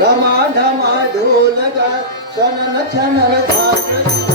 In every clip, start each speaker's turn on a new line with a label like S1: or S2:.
S1: धमाधमा ढोल
S2: चन न छन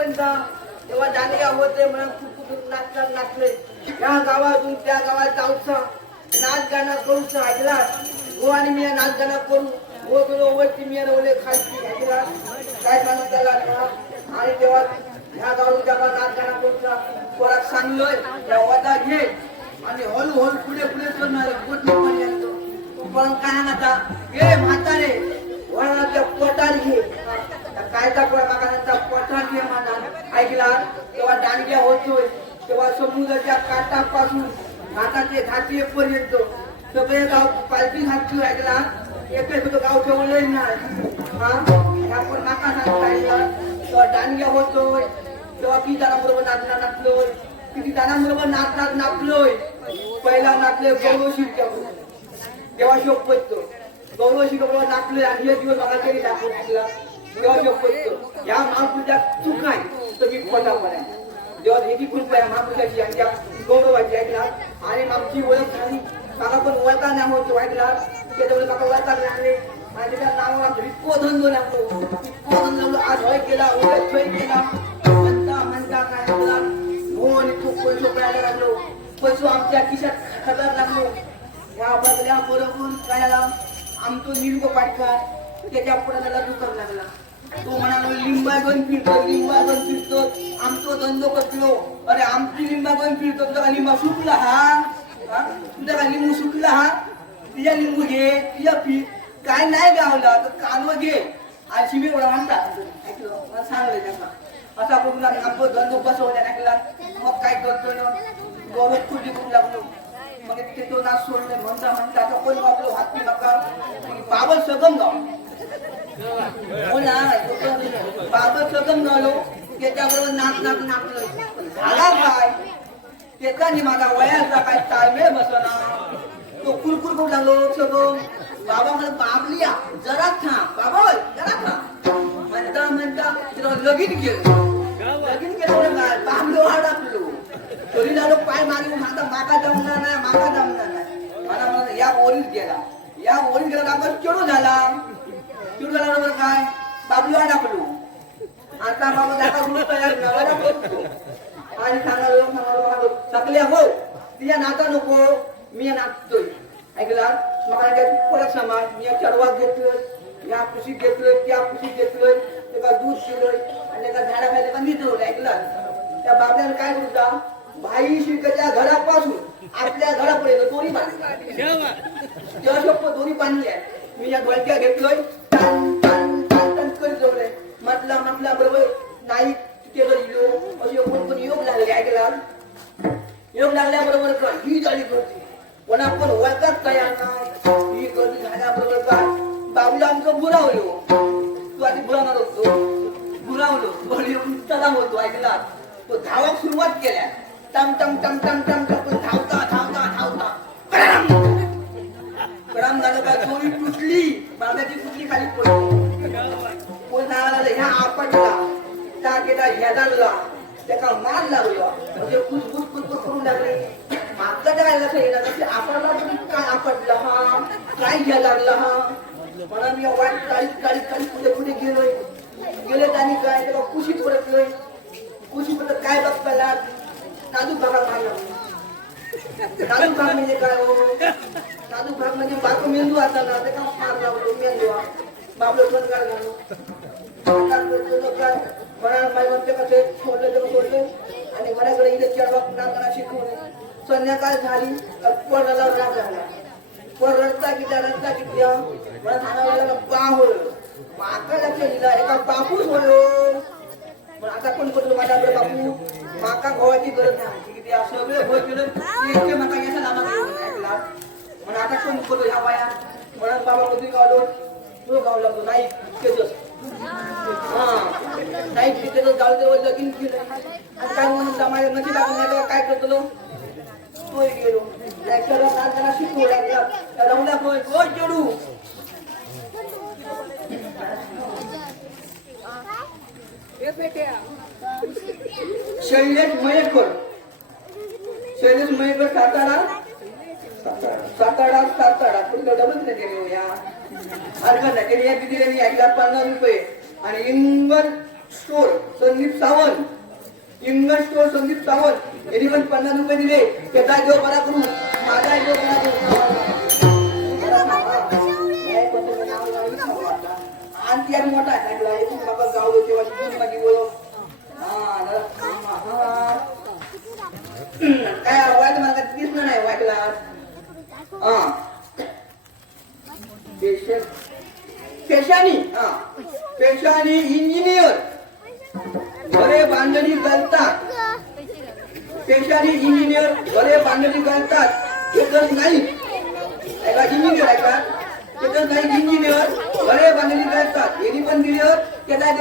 S2: म्हणता तेव्हा दांडिया होते म्हणा खूप खूप नाचतात नाचले. या गावातून त्या गावात जाऊचा नाच गाणं करूचा ऐकला हो आणि मी नाच गाणं करू हो गेलो वरती मी रवले खालती ऐकला काय सांगू त्याला आणि तेव्हा ह्या गावून त्या नाच गाणं करूचा कोणाक सांगलोय त्या वदा घे. आणि हळू हळू पुढे पुढे करणार पर्यंत पण काय आता ए म्हातारे वळणाच्या पोटार घे. कायदा प्रमाणाचा पोटार घे ऐकला? तेव्हा दांडग्या होतोय तेव्हा समुद्राच्या काटापासून घाटाचे घाटी पर्यंत सगळे गाव पालखी घातली ऐकला? एकच सुद्धा गाव ठेवले नाही. हा? ह्या पण नाका सांगता ऐकला? तेव्हा दांडग्या होतोय तेव्हा किती जणांबरोबर नाचला नाचलोय किती जणांबरोबर नाचनात नाचलोय पहिला नाचले गौरव तेव्हा शोक पडतो. गौरव बरोबर नाचलोय आणि एक दिवस मला तरी दाखवला तेव्हा शोक या महापुरुषात चूक आहे तर मी खोटा कृपा आहे महापुरुषाची यांच्या गौरवाची ऐकणार आणि आमची ओळख झाली. मला पण ओळखा नाही होतो त्याच्यामुळे मला ओळखा आणले आणि त्याच्या नावाला इतको धंदो लागलो इतको धंदो आज होय केला ओळख होय केला. म्हणता म्हणता काय आपला हो खूप पैसे लागलो. पैसो आमच्या खिशात खतर लागलो. या बदल्या बरोबर काय आमचं निलगो पाटकार त्याच्या पुढे त्याला दुकान लागला. तो म्हणालो लिंबा घेऊन फिरतो लिंबा घेऊन फिरतो. आमचं धंदो कसलो? अरे आमची लिंबा घेऊन फिरतो. तुझा लिंबा सुटला हा? तुझा का लिंबू सुटला हा? तिच्या लिंबू घे तिच्या पी काय नाही गावला तर कानव घे. आणि मी एवढा म्हणता ऐकलं मला सांगलं त्यांना असा करून लागला आमचं धंदो बसवल्या ऐकला मग काय करतो ना गौरव खुर्ची करून लागलो? मग ते तो नाच सोडले. म्हणता म्हणता आता कोण वापलो हात पी नका बाबल सगम गाव. बाबा सगन झालो त्याच्याबरोबर नाच नाच नाचलोय झाला काय त्याचा नि माझा वयाचा काय ताळमेळ बसना तो कुरकुर करू लागलो सगळं बाबा मला बाबलिया जरा थांब बाबा होय, जरा थांब म्हणता म्हणता तिला लगीन केलं लगीन केलं म्हणजे काय बाबलो हाडापलो तरी लागलो पाय मागे माझा माका जमणार नाही माका जमणार नाही मला म्हणा या ओळीत गेला या ओळीत गेला आपण चेडू झाला चिडू झाला बरोबर काय? बाबलो हाडापलो आता बाबा दादा गुरु तयार आणि सांगालो सांगालो सकल्या हो तिच्या नाता नको. मी नाचतोय ऐकला? मग परत समाज मी चढवा घेतलोय या कुशीत घेतलोय त्या कुशीत घेतलोय त्याला दूध पिलोय आणि एका झाडाखाली पण ठेवलं ऐकला? त्या बाबल्यानं काय बोलता भाई शिकाच्या घरापासून आपल्या घरापर्यंत दोन्ही बांधली. दोन्ही बांधल्या मी या गोळक्या घेतलोय. म्हटला म्हटला बरोबर. नाही तिथे इलो असे कोण कोण योग लागले ऐकला योग लागल्याबरोबर का? ही झाली गर्दी पण आपण ओळखत तयार नाही? ही गर्दी झाल्याबरोबर का? बाबूला आमचं बुरावलो. तू आधी बुरावणार होतो. बुरावलो. पण येऊन चला होतो ऐकला तो धावक सुरुवात केल्या. टम टम टम टम टम टम. कागदाची सुटली खाली पडली ह्या आपटला टाकेला ह्याला त्याचा मान लागला म्हणजे कुजबुज कुजबुज करून लागले मागचा काय लक्षात तसे आपल्याला काय आपटला हा? काय घ्या लागला हा? म्हणून मी वाट चाळीस चाळीस चाळीस कुठे कुठे गेलोय. गेले त्यांनी काय? तेव्हा कुशीत परत गेलोय कुशीत परत काय बघता लाग नाजूक भागात मारला. भाग म्हणजे काय हो? नाजूक भाग म्हणजे बाक मेंदू आता ना ते का फार लावलो हो मेंदू? बाबलो पण काय? झालो आता माय म्हणते कसे सोडले तर सोडले. आणि मनाकडे इथे चढवा नांदणा शिकवले. संध्याकाळ झाली कोणाला राग झाला पण रस्ता किती रस्ता किती मला सांगायला पा होय दिला एका बापूच होयो पण आता कोण करतो माझ्याकडे बापू. माका गव्हाची गरज नाही आमची किती असं सगळे होय केलं इतके माका याचा लामा ऐकला म्हणून आता कोण करतो ह्या बाया म्हणून बाबा कधी गावलो तो गाव लागतो नाही इतकेच हा नाही तिथे तो गाव तेव्हा लगीन केलं आणि काय म्हणून माझ्या नची बाबा काय करतो तोय गेलो त्याच्याला नाचताना शिकवू लागला रवला होय कोण शैलेश मयेकर. शैलेश मयेकर सातारा? सातारा. सातारा पुढे डबल नाही केले या. हरकत नाही. त्यांनी या दिदी यांनी ऐकला लाख पन्नास रुपये. आणि इंगर स्टोर संदीप सावंत. इंगर स्टोर संदीप सावंत. यांनी पण पन्नास रुपये दिले. त्याचा देव बरा करून. माझा देव बरा करून. आणि त्या मोठा आहे. ना एक गाव होते माझी ओळख काय वाईट मला दिसलं नाही वाटला हा पेशानी हा पेशानी इंजिनियर घरे बांधणी करतात पेशानी इंजिनियर घरे बांधणी करतात एकच नाही ऐका इंजिनियर ऐका एकच नाही इंजिनियर घरे बांधणी करतात यांनी पण दिली त्याचा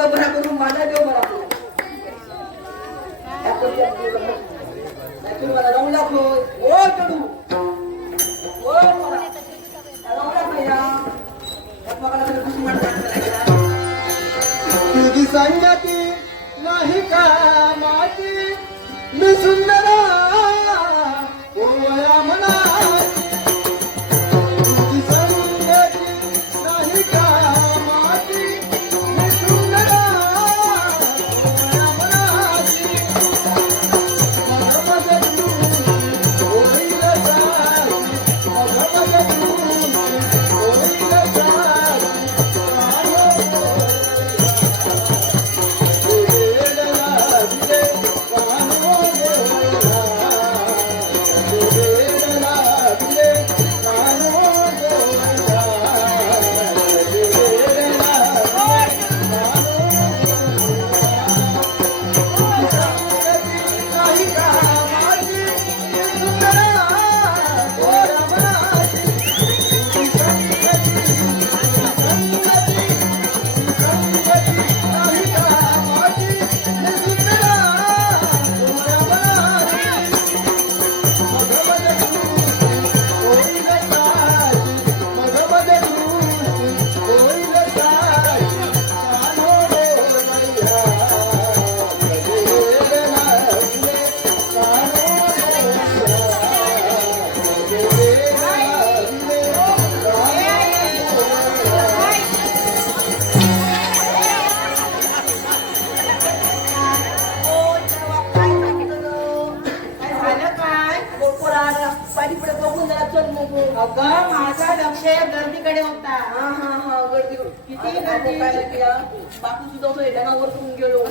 S3: अगं माझा लक्ष गर्दीकडे होता.
S2: हा हा हा गर्दी किती गर्दी? हा? बापू सुद्धा होतो ढगावर करून गेलो.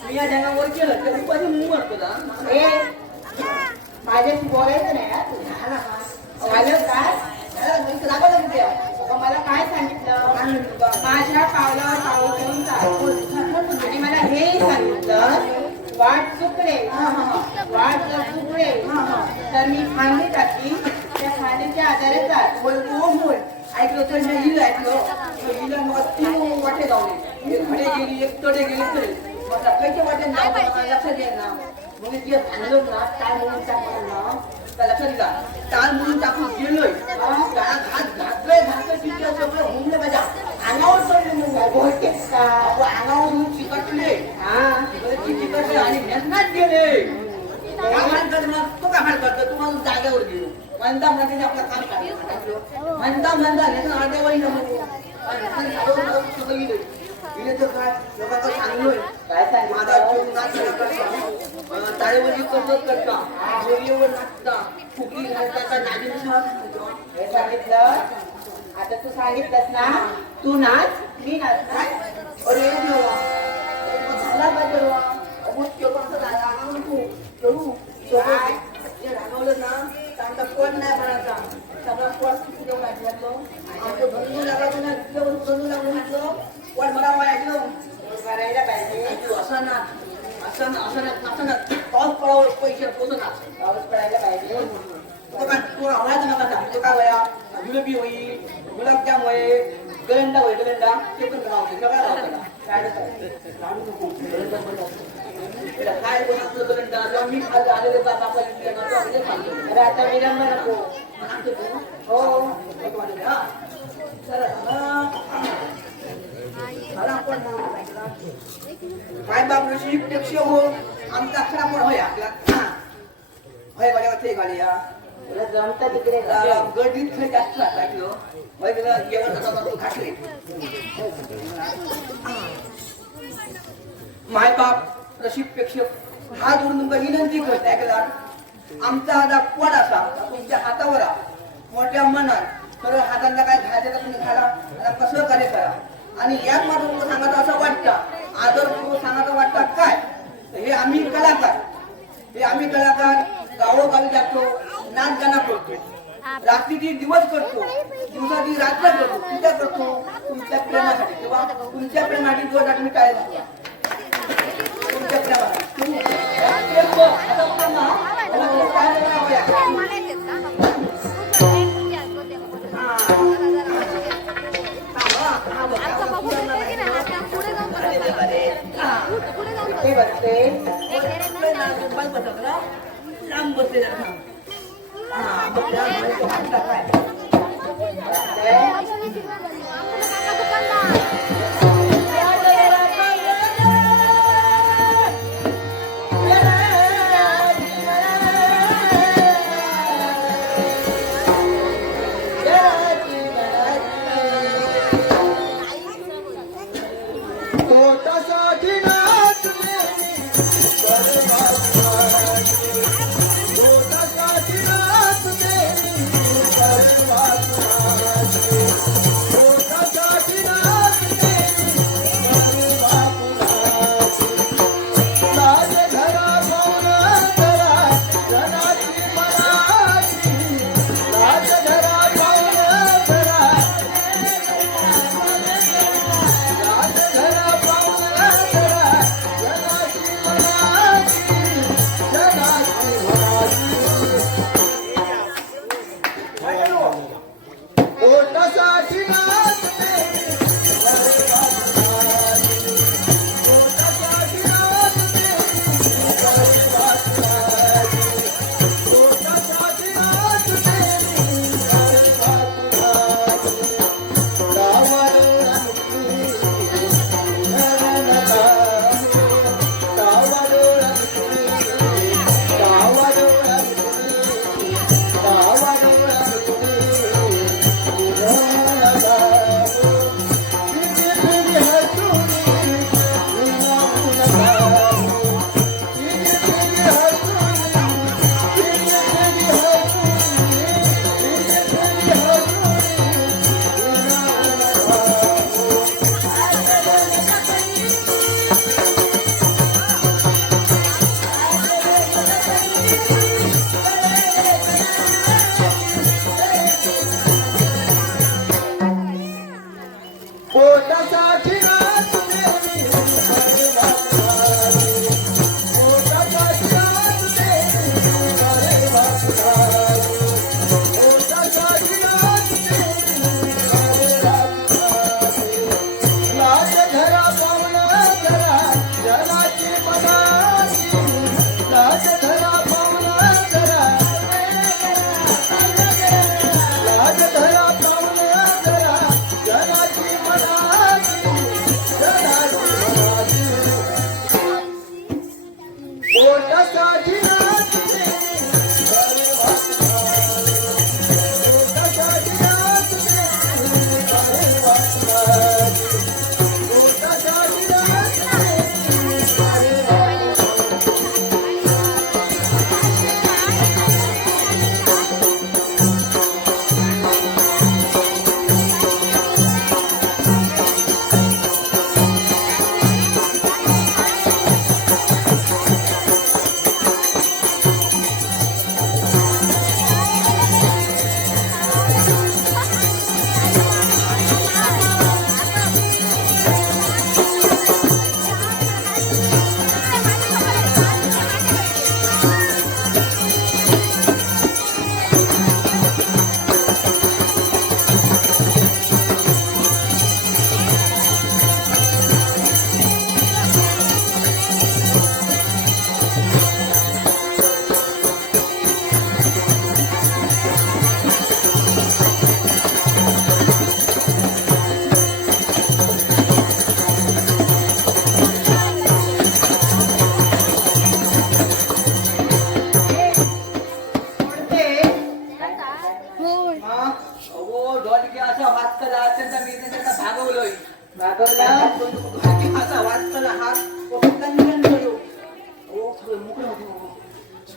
S2: मी या ढगावर केलं ते उपाधी मुंग मारतो ना.
S3: ए माझ्याशी बोलायचं नाही हा तू. झालं काय मला काय सांगितलं? माझ्या पावलावर पाऊल आणि मला हे सांगितलं वाट चुकले. वाट चुकले तर मी खांदी टाकी त्या खांदीच्या आधारे
S2: हो होय ऐकलं तर मी हिल ऐकलं. हिला मग तीन वाटे जाऊन एक खडे गेली एक तडे गेली तरी मग खायच्या वाटेन जाऊ लक्षात येईल ना मग मी जे सांगलं ना काय म्हणून टाकलं ना त्या लक्षात दिला टाळ म्हणून टाकून गेलोय त्याला घात घातलंय घातलं तिथे सगळं होऊन माझ्या अंगावर पडले अहो, अंगावर चिकटले. हा. चिकटले आणि नेसनात गेले. तो काय म्हणतात तू मला जागेवर गेलो. म्हणता म्हणता आपलं काम म्हणता म्हणता सगळं गेले तर काय? लोकांचं सांगलोय
S3: काय सांगितलं?
S2: माझा जीव झाला. अं, टाळेबंदी कसरत करता. जोरीवर नाचता. फुगडी घालता नागिन
S3: हे सांगितलं. आता तू सांगितलंस ना तू नाच मी नाचणार
S2: अरे देवा. झाला का देवा. तो कसं झाला नको करू.
S3: काय?
S2: ते रागवलं ना आमचा कोण नाही म्हणायचा. सगळा कोण किती देऊ घातलं आमचं धंदू लागायचं ना तिथं धंदू लागून पण मला वायाचं
S3: करायला पाहिजे.
S2: असं ना असं असं ना असं ना. पाऊस पडावं पैसे पोचं ना.
S3: पाऊस पडायला पाहिजे.
S2: तो काय तो आवाज नका सांग तो काय वया जुलेबी होईल गुलाबजाम होईल गरंडा होईल गरंडा ते पण करावं सगळं राहतं काय बोलतो गरंडा जेव्हा मी खाल्लं आलेले बाबा आपण
S3: अरे आता विलंब नको. हो,
S2: हो. हा. पण काय बाप ऋषी प्रत्यक्ष हो. आमचा अक्षरा पण होय आपला. हा. होय गाड्या ते गाड्या.
S3: तुला तिकडे
S2: गर्दीत खरं जास्त टाकलो होय तुला जेवण कसं खाटले माय बाप रशीदपेक्षा हा जोडून तुमका विनंती करते ऐकला आमचा हा कोड असा? तुमच्या हातावर मोठ्या मनात सर्व हातांना काय घालायचं तुम्ही घाला कसं कार्य करा? आणि यात माझं सांगायचं असं वाटतं. आदर पूर्वक सांगायचं वाटतं काय? हे आम्ही कलाकार. हे आम्ही कलाकार गावोगावी जातो नाच गाणं करतो. रात्रीची दिवस करतो दिवसाची रात्र करतो पूजा करतो तुमच्या प्रेमासाठी किंवा तुमच्या प्रेमासाठी दिवस आठवणी काय करता तुमच्या प्रेमासाठी. लांब बसले हा. हा, やろ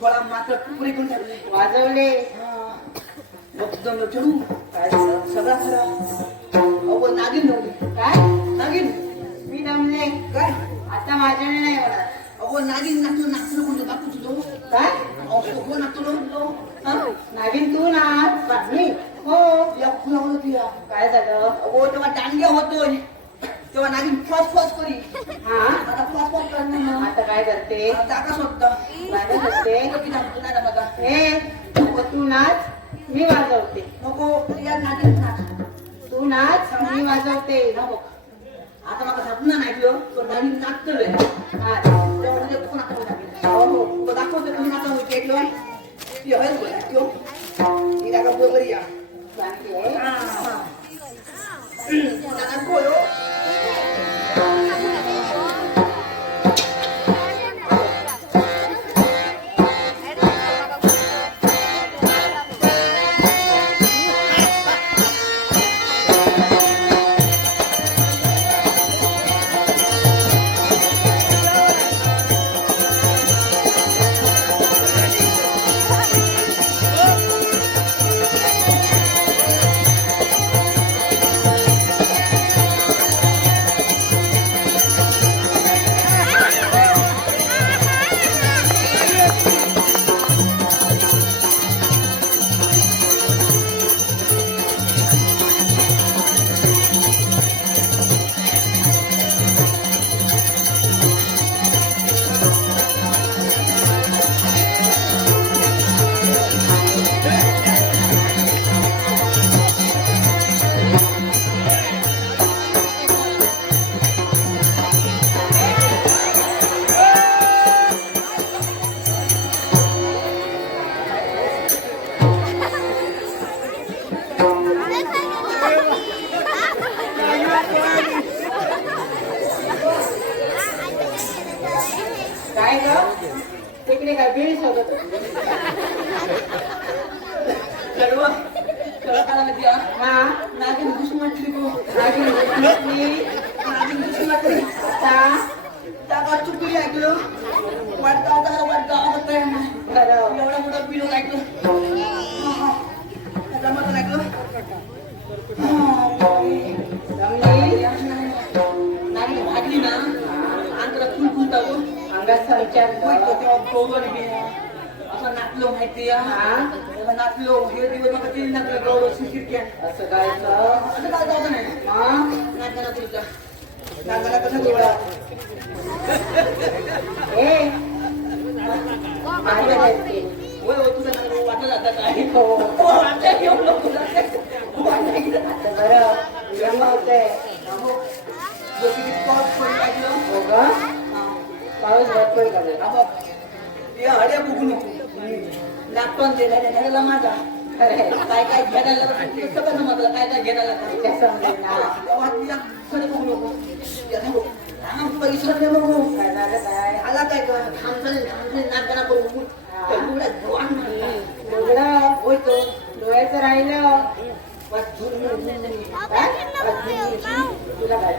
S2: गोळा मात्र पुरे करून टाकले
S3: वाजवले.
S2: मग जमलं चढू. काय सगळा सगळा अहो नागिन नव्हती
S3: काय?
S2: नागिन.
S3: मी दमले.
S2: काय?
S3: आता माझ्याने नाही होणार.
S2: अहो नागिन नाचलो नाचलो कोणतं बापू तुझो.
S3: काय?
S2: अहो हो, सोपं नाचलो
S3: नागिन तू ना
S2: मी
S3: हो
S2: या फुलावलं
S3: काय झालं?
S2: अहो तेव्हा दांड्या होतो तेव्हा नागिन फॉस फॉस करी.
S3: हा?
S2: आता फॉस फॉस करणार
S3: आता काय करते?
S2: आता
S3: वाजत होते
S2: नाही ना माझा
S3: हे नको तू नाच मी वाजवते.
S2: नको या नागिन नाच.
S3: तू नाच मी वाजवते.
S2: नको. आता मला स्वप्न नाही ऐकलं पण नागिन नाचतोय. कोण आता
S3: हो हो.
S2: तो दाखवतो नाचा होते ऐकलं ती हय बोल ऐकलो ती दाखव बरोबर या.
S3: सांगते
S2: दादा बोलो
S3: अंगात संचार
S2: तेव्हा असं नाचलो माहिती या नाचलो हे दिवस मग तीन नाचलं गौरव शिरक्या
S3: असं करायचं
S2: असं काय जाऊ नाही
S3: मग
S2: नाचायला तुझ्या कसं
S3: हे
S2: होय होय वाटलं जातं काय
S3: हो.
S2: वाटलं घेऊन नको
S3: बरं होतंय
S2: किती पाऊस पडला
S3: हो पाऊस भरपूर झाले
S2: या हड्या बघू नको माझा
S3: खरंय
S2: काय काय घेण्याला सगळं समजलं काय काय घेण्याला खरं बघू नको पैसा बघू
S3: काय काय
S2: आला काय का थांबलं थांबलं नागरा करू
S3: लुगडं
S2: होय तो
S3: डोळ्याचं राहिलं तुला काय